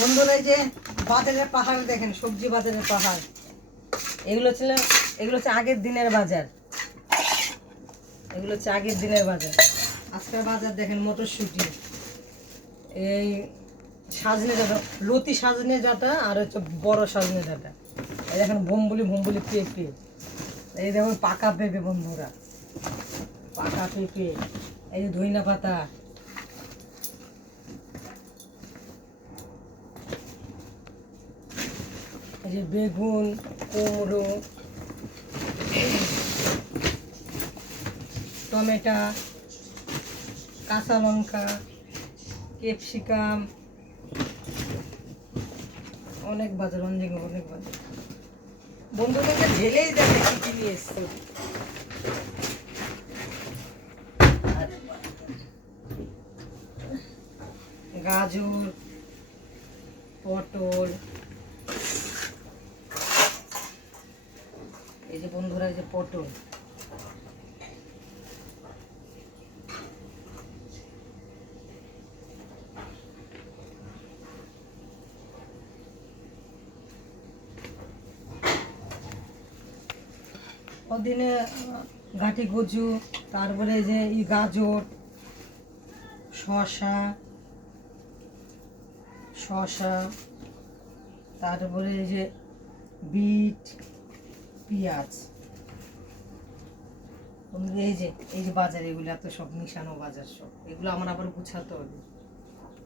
বন্ধুরা এই যে বাজারের পাহাড় দেখেন, সবজি বাজারের পাহাড়। এগুলো হচ্ছে আগের দিনের বাজার। এগুলো হচ্ছে আগের দিনের বাজার। আজকের বাজার দেখেন মটরশুঁটি, এই সাজনে ডাঁটা, লতি সাজনে ডাঁটা আর হচ্ছে বড় সাজনে ডাঁটা। এই দেখেন ভম্বুলি পেঁপে। এই দেখুন পাকা পেঁপে বন্ধুরা, পাকা পেঁপে। এই যে ধইনা পাতা, এই যে বেগুন, কুমড়ো, টমেটো, কাঁচা লঙ্কা, ক্যাপসিকাম। অনেক বাজার, অনেক বাজার। বন্ধুদেরকে ঝেলেই দেখে কি কি নিয়ে এসছে। গাজর, পটল, এই যে বন্ধুরা এই যে পটল, ওদিনে ঘাটি কচু, তারপরে যে এই গাজর, শসা, তারপরে এই যে বিট, পেঁয়াজ। এই যে বাজার, এগুলো এত সব মিশানো বাজার, সব এগুলো আমার আবার গুছাতে হবে।